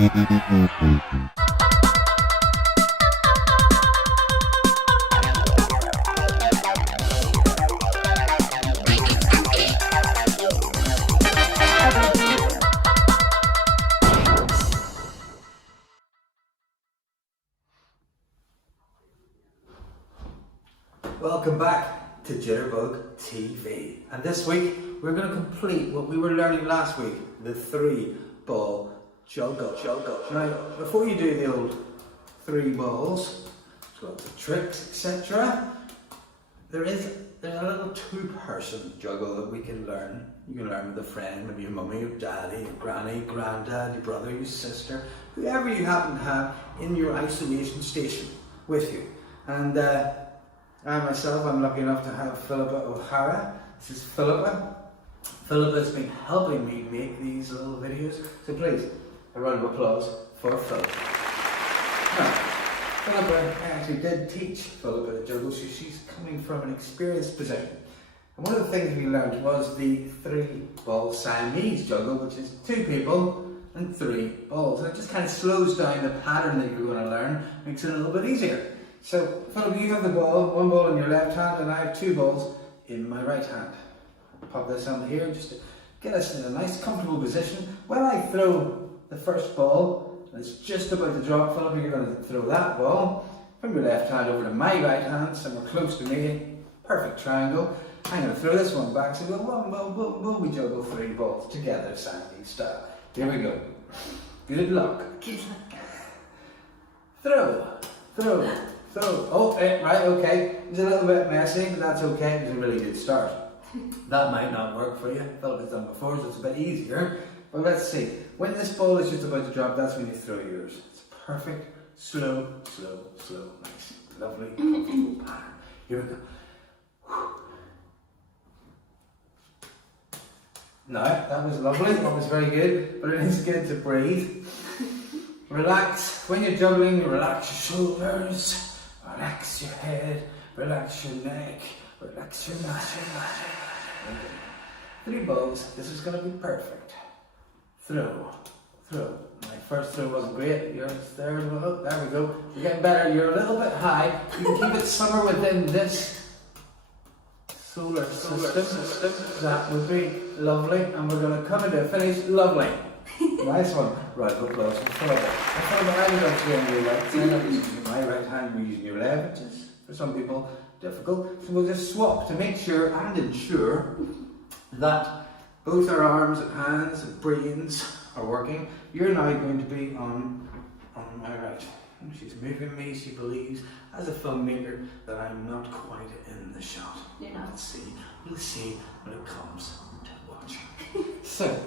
Welcome back to Jitterbug TV, and this week we're going to complete what we were learning last week, the 3-ball juggle. Now, before you do the old 3 balls, lots of tricks, etc., there's a little 2-person juggle that we can learn. You can learn with a friend, maybe your mummy, your daddy, your granny, granddad, your brother, your sister, whoever you happen to have in your isolation station with you. And I myself, I'm lucky enough to have Philippa O'Hara. This is Philippa. Philippa's been helping me make these little videos. So please, a round of applause for Philippa. Now, Philippa, I actually did teach Philippa to juggle, so she's coming from an experienced position. And one of the things we learned was the 3-ball Siamese juggle, which is 2 people and 3 balls. And it just kind of slows down the pattern that you're going to learn, makes it a little bit easier. So, Philippa, you have the ball, 1 ball in your left hand, and I have 2 balls in my right hand. Pop this on here just to get us in a nice, comfortable position. When I throw the first ball, and it's just about to drop, Philippa, you're going to throw that ball from your left hand over to my right hand, somewhere close to me, perfect triangle. I'm going to throw this one back, so we go 1 ball, boom, boom, we juggle 3 balls together, sanity style. Here we go. Good luck. Throw. Oh, right, okay. It's a little bit messy, but that's okay. It's a really good start. That might not work for you. Philippa's done before, so it's a bit easier. But let's see. When this ball is just about to drop, that's when you throw yours. It's perfect. Slow. Nice. Lovely, comfortable pattern. Here we go. Now, that was lovely. That was very good. But it is good to breathe. Relax. When you're juggling, relax your shoulders. Relax your head, relax your neck, relax your neck. 3 balls, this is going to be perfect. Throw. My first throw wasn't great, yours there, oh, there we go. You're getting better, you're a little bit high. You can keep it somewhere within this solar system. That would be lovely, and we're going to come into a finish. Lovely. Nice one. Right, applause for Philippa. I was actually on your right side. I was using my right hand, we're using your left, which is for some people difficult. So we'll just swap to make sure and ensure that both our arms and hands and brains are working. You're now going to be on my right. She's moving me, she believes, as a filmmaker, that I'm not quite in the shot. You're not. We'll see when it comes to watching. So,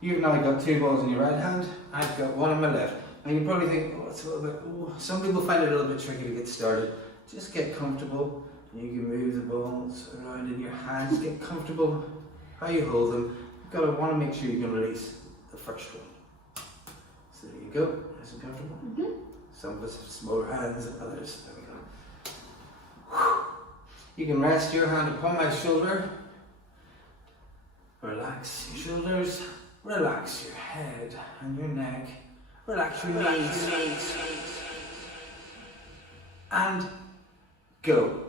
you've now got 2 balls in your right hand, I've got 1 in my left. And you probably think, oh, it's a little bit, some people find it a little bit tricky to get started. Just get comfortable. You can move the balls around in your hands, get comfortable how you hold them. You've want to make sure you can release the first one. So there you go, nice and comfortable. Some of us have smaller hands than others. There we go. You can rest your hand upon my shoulder. Relax your shoulders. Relax your head and your neck. Relax your knees. And go.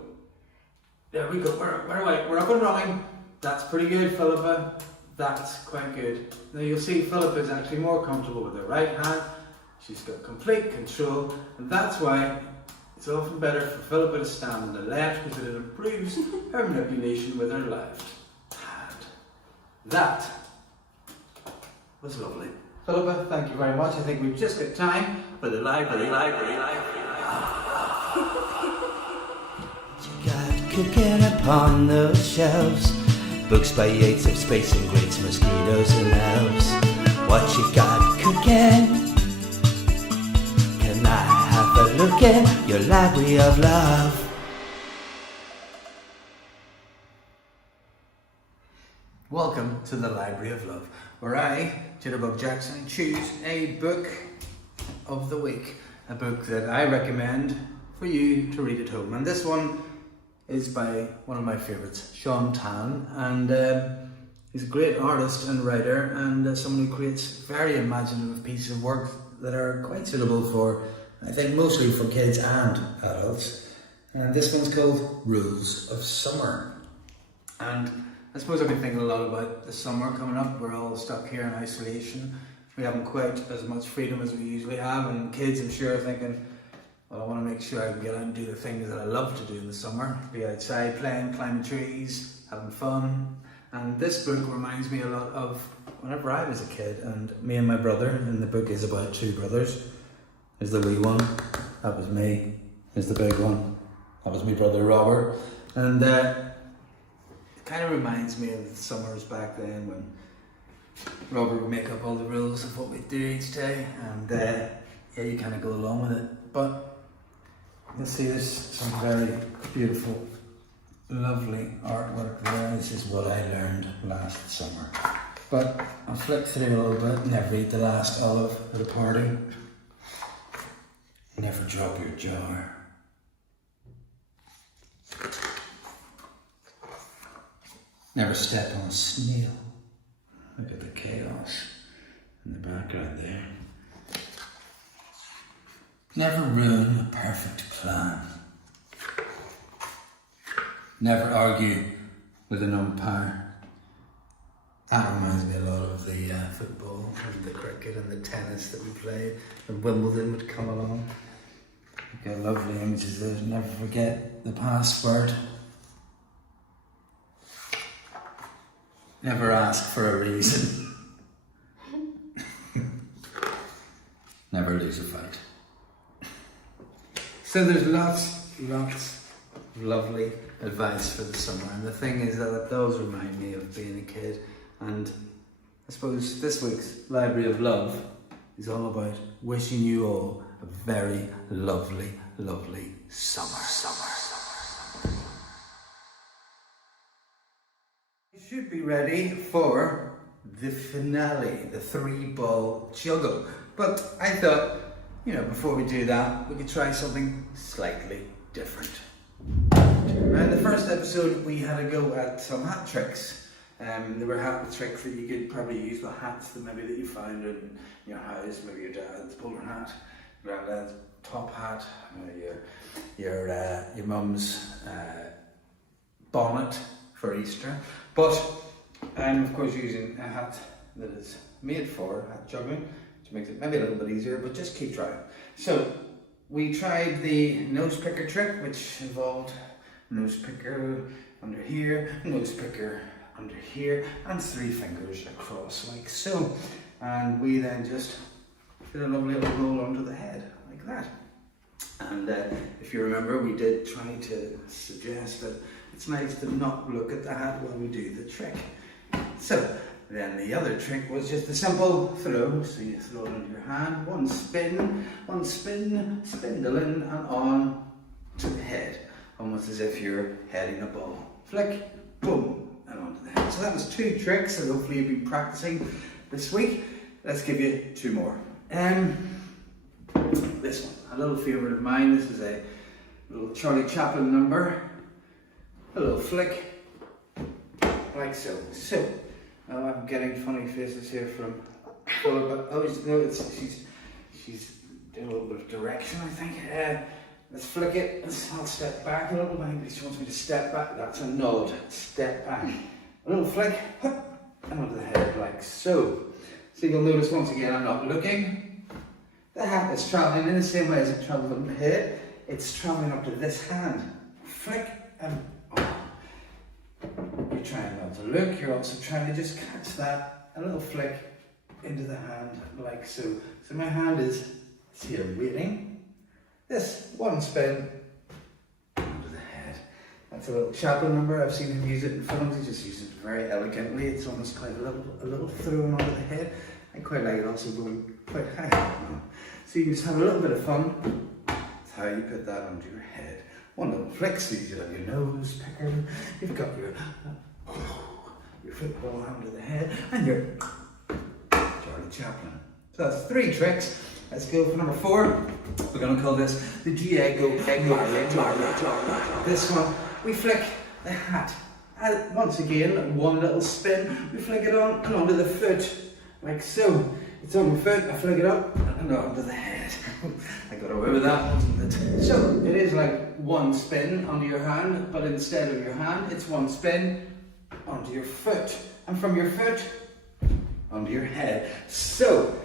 There we go. We're up and running. That's pretty good, Philippa. That's quite good. Now you'll see Philippa is actually more comfortable with her right hand. She's got complete control, and that's why it's often better for Philippa to stand on the left, because it improves her manipulation with her left hand. That was lovely. Philippa, thank you very much. I think we've just got time for the library. You got cooking upon those shelves. Books by Yeats of space and greats, mosquitoes and elves. What you got cooking? Can I have a look in your library of love? Welcome to the Library of Love, where I, Jitterbug Jackson, choose a book of the week. A book that I recommend for you to read at home. And this one is by one of my favourites, Sean Tan, and he's a great artist and writer, and someone who creates very imaginative pieces of work that are quite suitable for, I think, mostly for kids and adults. And this one's called Rules of Summer. And I suppose I've been thinking a lot about the summer coming up. We're all stuck here in isolation. We haven't quite as much freedom as we usually have, and kids, I'm sure, are thinking, well, I want to make sure I can get out and do the things that I love to do in the summer. Be outside playing, climbing trees, having fun. And this book reminds me a lot of whenever I was a kid, and me and my brother, and the book is about two brothers. There's the wee one, that was me. There's the big one, that was my brother Robert. And it kind of reminds me of the summers back then when Robert would make up all the rules of what we'd do each day, and yeah, you kind of go along with it. But you'll see there's some very beautiful, lovely artwork there. This is what I learned last summer. But I'll flick through a little bit. Never eat the last olive at a party. Never drop your jar. Never step on a snail. Look at the chaos in the background there. Never ruin a perfect plan. Never argue with an umpire. That reminds me a lot of the football and the cricket and the tennis that we played. And Wimbledon would come along. Got lovely images there. Never forget the password. Never ask for a reason. Never lose a fight. So there's lots of lovely advice for the summer, and the thing is that it does remind me of being a kid. And I suppose this week's Library of Love is all about wishing you all a very lovely, lovely summer. You should be ready for the finale, the 3-ball juggle. But I thought, before we do that, we could try something slightly different. Now, in the first episode, we had a go at some hat tricks. There were hat tricks that you could probably use with hats that you found in your house, maybe your dad's bowler hat, granddad's top hat, your mum's bonnet for Easter. But I'm of course using a hat that is made for hat juggling, which makes it maybe a little bit easier, but just keep trying. So we tried the nose picker trick, which involved nose picker under here, nose picker under here, and 3 fingers across like so. And we then just did a lovely little roll onto the head like that. And if you remember, we did try to suggest that it's nice to not look at the hat while we do the trick. So then the other trick was just a simple throw. So you throw it under your hand, one spin, spindle in and on to the head, almost as if you're heading a ball. Flick, boom, and onto the head. So that was 2 tricks that hopefully you've been practicing this week. Let's give you 2 more. This one, a little favourite of mine. This is a little Charlie Chaplin number. A little flick, like so. So, I'm getting funny faces here from Philippa. Oh, no, she's doing a little bit of direction, I think. Let's flick it. I'll step back a little bit. She wants me to step back. That's a nod. Step back. A little flick, and onto the head, like so. So you'll notice once again, I'm not looking. The hat is travelling in the same way as it travels up the head. It's travelling up to this hand. Flick and on. You're trying not to look. You're also trying to just catch that. A little flick into the hand, like so. So my hand is here waiting. This one spin onto the head. That's a little Chaplin number. I've seen him use it in films. He just uses it very elegantly. It's almost quite a little thrown onto the head. I quite like it also going quite high. So you just have a little bit of fun. That's how you put that onto your head. One little flick, so you have your nose picker. You've got your football under the head, and your Charlie Chaplin. So that's 3 tricks. Let's go for number 4. We're going to call this the Diego Marley. This one, we flick the hat. And once again, one little spin. We flick it on and onto the foot. like so. It's on my foot, I flick it up and onto the head. I got away with that, wasn't it? So it is like one spin onto your hand, but instead of your hand, it's one spin onto your foot. And from your foot, onto your head. So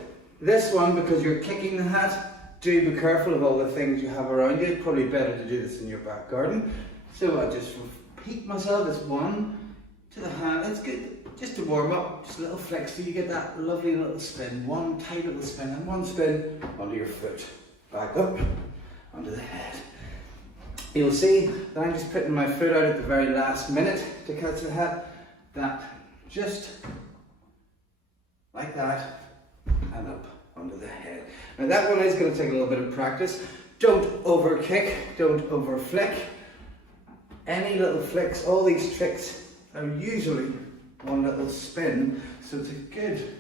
this one, because you're kicking the hat, do be careful of all the things you have around you. It's probably better to do this in your back garden. So I just repeat myself as one to the hand. It's good. Just to warm up, just a little flex so you get that lovely little spin. One tight little spin and one spin onto your foot. Back up, onto the head. You'll see that I'm just putting my foot out at the very last minute to catch the hat. That just like that and up onto the head. Now that one is going to take a little bit of practice. Don't over kick, don't over flick. Any little flicks, all these tricks are usually one little spin, so it's a good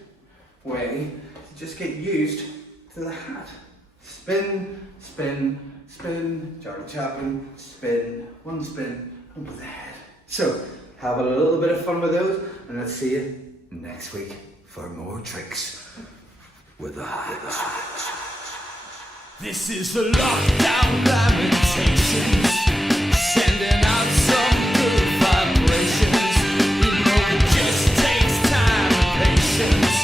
way to just get used to the hat. Spin, spin, spin, Charlie Chaplin, spin, one spin, onto the head. So, have a little bit of fun with those, and let's see you next week for more tricks with the hat. This is the lockdown lamentations, sending out some good vibrations. It just takes time and patience,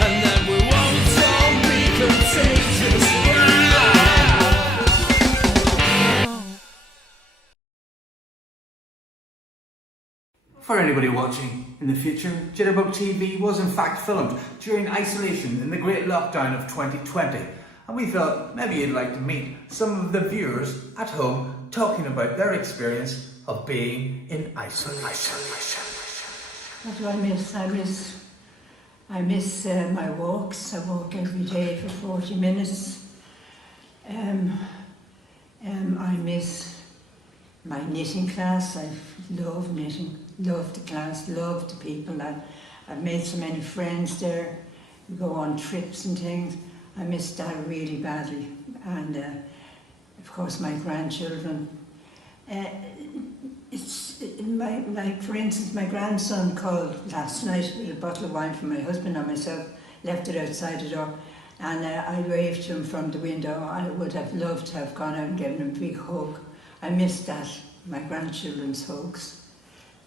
and then we won't all be contagious. For anybody watching in the future, Jitterbug TV was in fact filmed during isolation in the great lockdown of 2020, and we thought maybe you'd like to meet some of the viewers at home talking about their experience of being in isolation. What do I miss? I miss my walks. I walk every day for 40 minutes. I miss my knitting class. I love knitting, love the class, love the people. I've made so many friends there. We go on trips and things. I miss that really badly. And of course my grandchildren. For instance, my grandson called last night with a bottle of wine for my husband and myself, left it outside the door, and I waved to him from the window. I would have loved to have gone out and given him a big hug. I missed that, my grandchildren's hugs,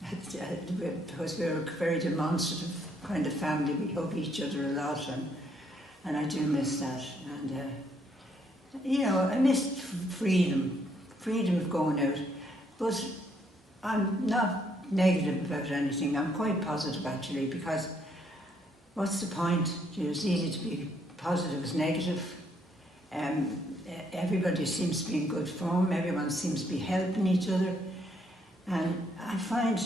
because we're a very demonstrative kind of family. We hug each other a lot, and I do miss that. And I missed freedom of going out, but I'm not negative about anything. I'm quite positive actually, because what's the point? It's easy to be positive as negative. Everybody seems to be in good form. Everyone seems to be helping each other, and I find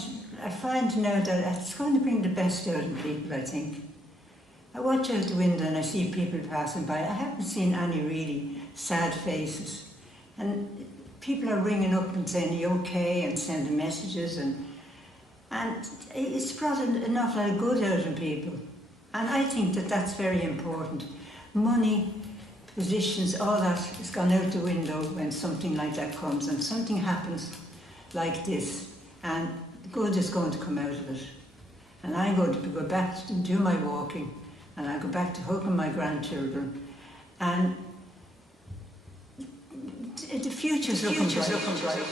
now that it's going to bring the best out in people. I think. I watch out the window and I see people passing by. I haven't seen any really sad faces, and people are ringing up and saying, "Are you okay?" and sending messages, and it's brought an awful lot of good out in people. And I think that that's very important. Money, positions, all that has gone out the window when something like that comes, and something happens like this, and good is going to come out of it. And I'm going to go back to do my walking, and I go back to hugging my grandchildren, and the future's looking bright.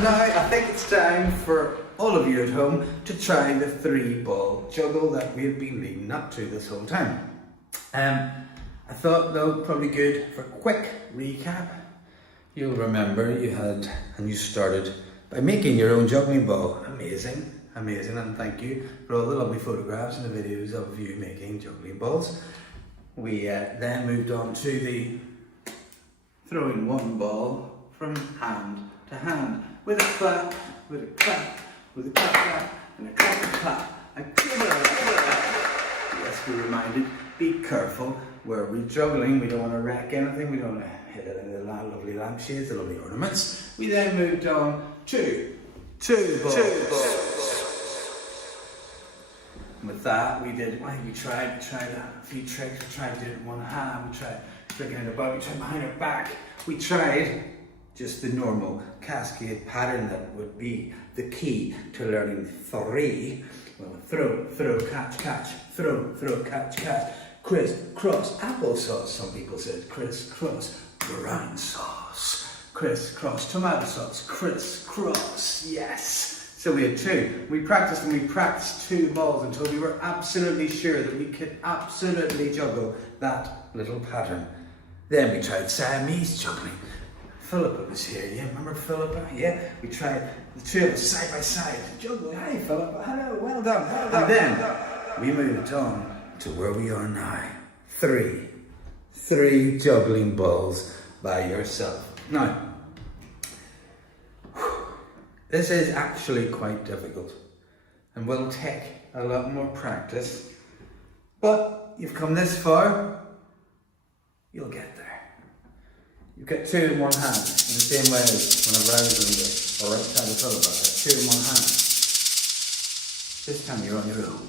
And now I think it's time for all of you at home to try the 3-ball juggle that we've been leading up to this whole time. I thought though probably good for a quick recap. You'll remember you started by making your own juggling ball. Amazing, and thank you for all the lovely photographs and the videos of you making juggling balls. We then moved on to the throwing one ball from hand to hand with a clap, with a clap, with a clap, clap, and a clap, and clap. Yes, we reminded, be careful where we're juggling. We don't want to wreck anything. We don't want to hit it in the lovely lampshades, the lovely ornaments. We then moved on to two balls. With that, we tried a few tricks. We tried doing it in one hand. We tried flicking it above. We tried behind our back. We tried just the normal cascade pattern that would be the key to learning 3. Well, throw, catch, throw, catch, criss, cross, applesauce. Some people said criss, cross, brown sauce, criss, cross, tomato sauce, criss, cross. Yes. So we had 2. We practiced 2 balls until we were absolutely sure that we could absolutely juggle that little pattern. Then we tried Siamese juggling. Philippa was here, yeah, remember Philippa? Yeah, we tried the 2 of us side by side. Juggling, hi Philippa, hello, well done. And then we moved on to where we are now. 3 juggling balls by yourself. Now, this is actually quite difficult and will take a lot more practice, but you've come this far, you'll get there. You've got 2 in one hand, in the same way as whenever I was doing this, or right side of Philippa, I had 2 in one hand. This time you're on your own.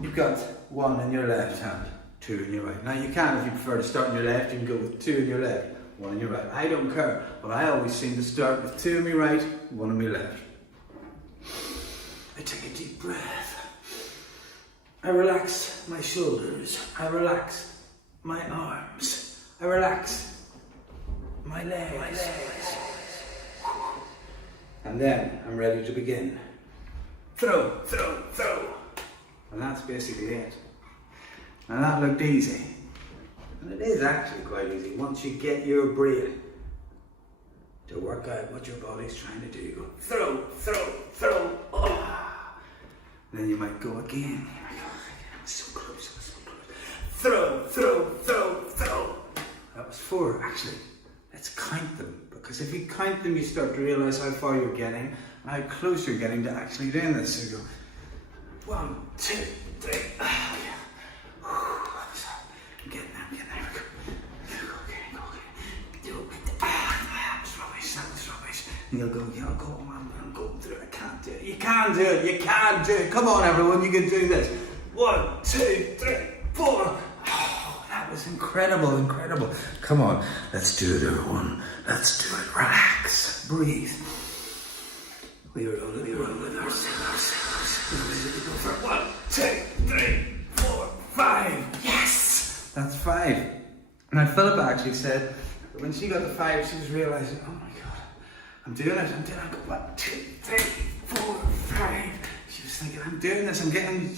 You've got 1 in your left hand, 2 in your right. Now you can, if you prefer to start in your left, you can go with 2 in your left, 1 in your right. I don't care, but I always seem to start with 2 in my right, 1 in my left. I take a deep breath. I relax my shoulders. I relax my arms. I relax my legs. And then I'm ready to begin. Throw. And that's basically it. And that looked easy. And it is actually quite easy once you get your brain to work out what your body's trying to do. Go throw. Oh. Then you might go again. I'm so close. Throw. That was 4 actually. Let's count them, because if you count them you start to realise how far you're getting and how close you're getting to actually doing this. So you go 1, 2, 3. I'm getting there. That's rubbish. And you'll go, I'm going through it. I can't do it. You can do it. Come on everyone, you can do this. 1, 2, 3, 4. That was incredible. Come on, let's do it everyone. Let's do it. Relax, breathe. We roll with ourselves. Go for 1, 2, 3, 4, 5. Yes! That's 5. Now Philippa actually said that when she got to 5, she was realising, oh my God, I'm doing it. I go 1, 2, 3, 4, 5. She was thinking, I'm doing this,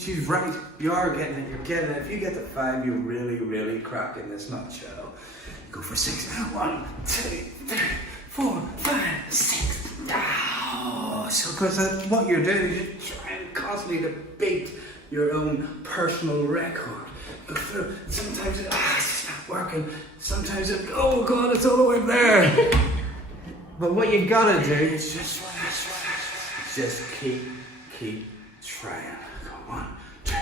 she's right. You are getting it, you're getting it. If you get to 5, you're really cracking this nutshell. Go for 6. 1, 2, 3, 4, 5, 6. Oh, so because what you're doing is you're trying constantly to beat your own personal record. Go through. Sometimes it's not working. Sometimes oh God, it's all the way there. But what you gotta do is just keep trying. Go 1, 2,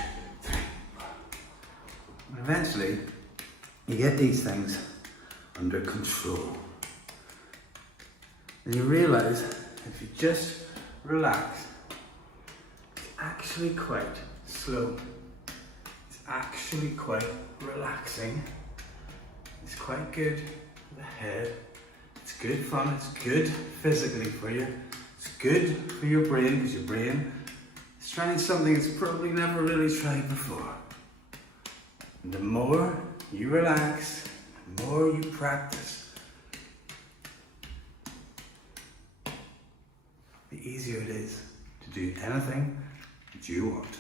3. And eventually, you get these things under control. And you realise if you just relax, it's actually quite slow. It's actually quite relaxing. It's quite good for the head. It's good fun. It's good physically for you. It's good for your brain, because your brain is trying something it's probably never really tried before. And the more you relax, the more you practice, easier it is to do anything that you want.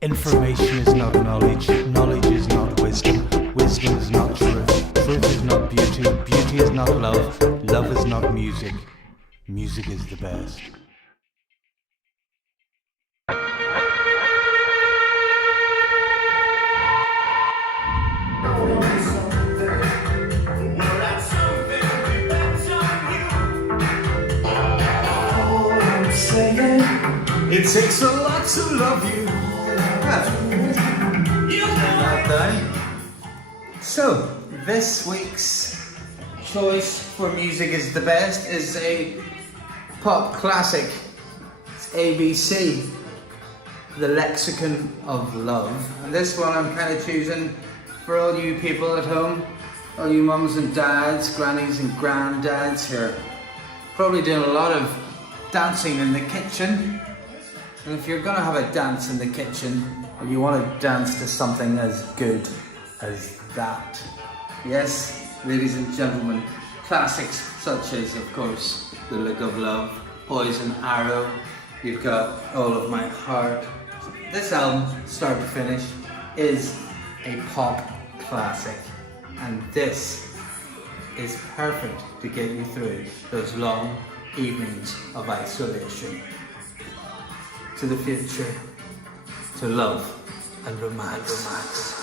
Information is not knowledge, knowledge is not wisdom, wisdom is not truth, truth is not beauty, beauty is not love, love is not music, music is the best. It takes a lot to love you. So, this week's choice for music is the best is a pop classic. It's ABC, The Lexicon of Love. And this one I'm kind of choosing for all you people at home, all you mums and dads, grannies and granddads who are probably doing a lot of dancing in the kitchen. And if you're gonna have a dance in the kitchen, or you want to dance to something as good as that. Yes, ladies and gentlemen, classics such as, of course, The Look of Love, Poison Arrow, you've got All of My Heart. This album, start to finish, is a pop classic. And this is perfect to get you through those long evenings of isolation. To the future, to love and romance.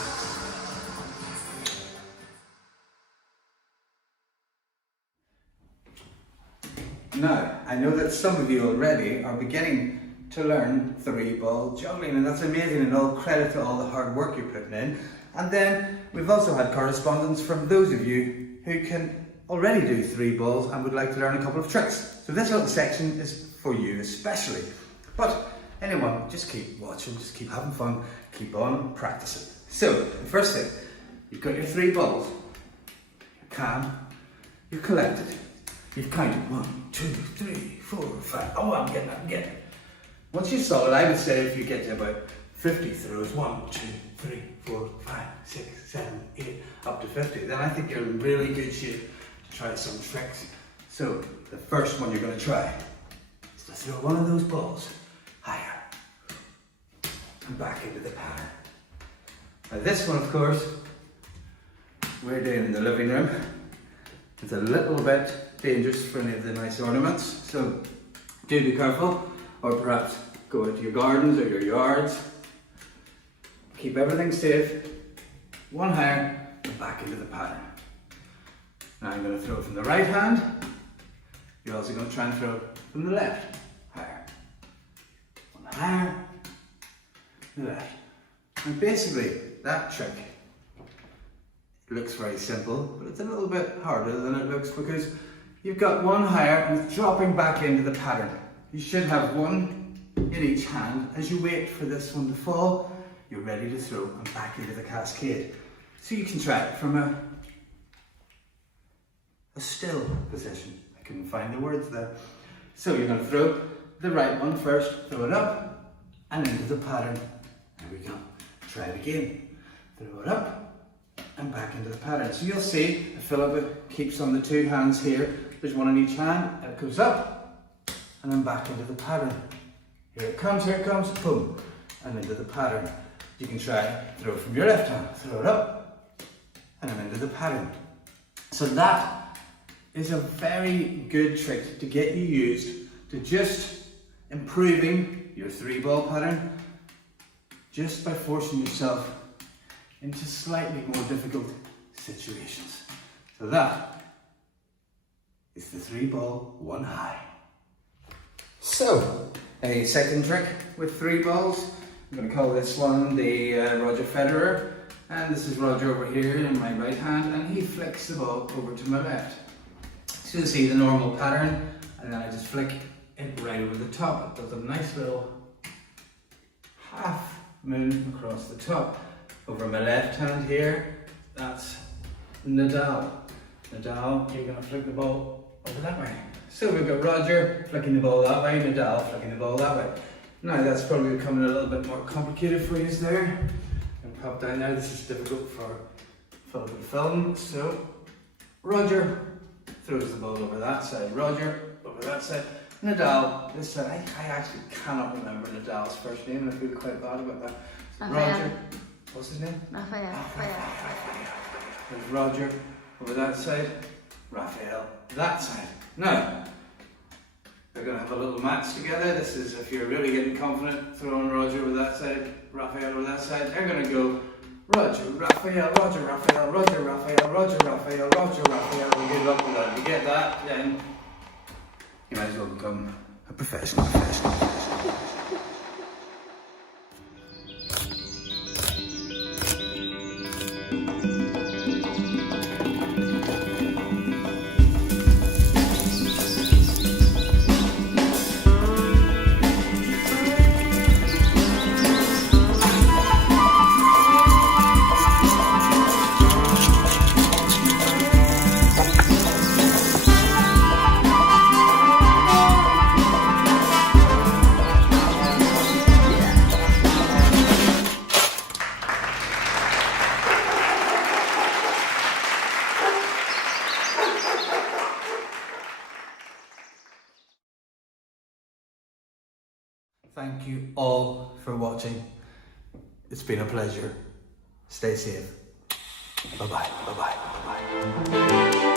Now, I know that some of you already are beginning to learn 3-ball juggling, and that's amazing, and all credit to all the hard work you're putting in. And then we've also had correspondence from those of you who can already do 3 balls and would like to learn a couple of tricks. So this little section is for you especially. But anyone, just keep watching, just keep having fun, keep on practicing. So, the first thing, you've got your 3 balls. You're calm, you're collected. You've counted 1, 2, 3, 4, 5. Oh, I'm getting it. Once you're solid, I would say if you get to about 50 throws, 1, 2, 3, 4, 5, 6, 7, 8, up to 50, then I think you're in really good shape to try some tricks. So, the first one you're going to try is to throw one of those balls higher and back into the pattern. Now this one, of course, we're doing in the living room. It's a little bit dangerous for any of the nice ornaments, so do be careful, or perhaps go into your gardens or your yards. Keep everything safe, one higher and back into the pattern. Now I'm going to throw from the right hand. You're also going to try and throw from the left, higher. One higher, the left. And basically, that trick looks very simple, but it's a little bit harder than it looks because you've got one higher and it's dropping back into the pattern. You should have one in each hand. As you wait for this one to fall, you're ready to throw and back into the cascade. So you can try it from a still position. I couldn't find the words there. So you're going to throw the right one first, throw it up and into the pattern. There we go. Try it again. Throw it up and back into the pattern. So you'll see if Philippa keeps on the 2 hands here, there's one in each hand, and it goes up and then back into the pattern. Here it comes, boom, and into the pattern. You can try throw from your left hand, throw it up and then into the pattern. So that is a very good trick to get you used to just improving your 3-ball pattern just by forcing yourself into slightly more difficult situations. So that is the 3-ball, 1 high. So, a second trick with 3 balls. I'm going to call this one the Roger Federer, and this is Roger over here in my right hand, and he flicks the ball over to my left. So you'll see the normal pattern, and then I just flick it right over the top. It does a nice little half moon across the top. Over my left hand here, that's Nadal. Nadal, you're going to flick the ball over that way. So we've got Roger flicking the ball that way, Nadal flicking the ball that way. Now that's probably becoming a little bit more complicated for you there. And pop down there, this is difficult for Philippa to film. So Roger throws the ball over that side, Roger over that side, Nadal this side. I actually cannot remember Nadal's first name and I feel quite bad about that. Roger, what's his name? Raphael. There's Roger over that side, Raphael that side. Now, they're going to have a little match together. This is if you're really getting confident, throwing Roger over that side, Raphael over that side. They're going to go Roger, Raphael, Roger, Raphael, Roger, Raphael, Roger, Raphael, Roger, Raphael. And good luck with that. If you get that, then you might as well become a professional. Thank you all for watching. It's been a pleasure. Stay safe. Bye-bye. Bye-bye. Bye.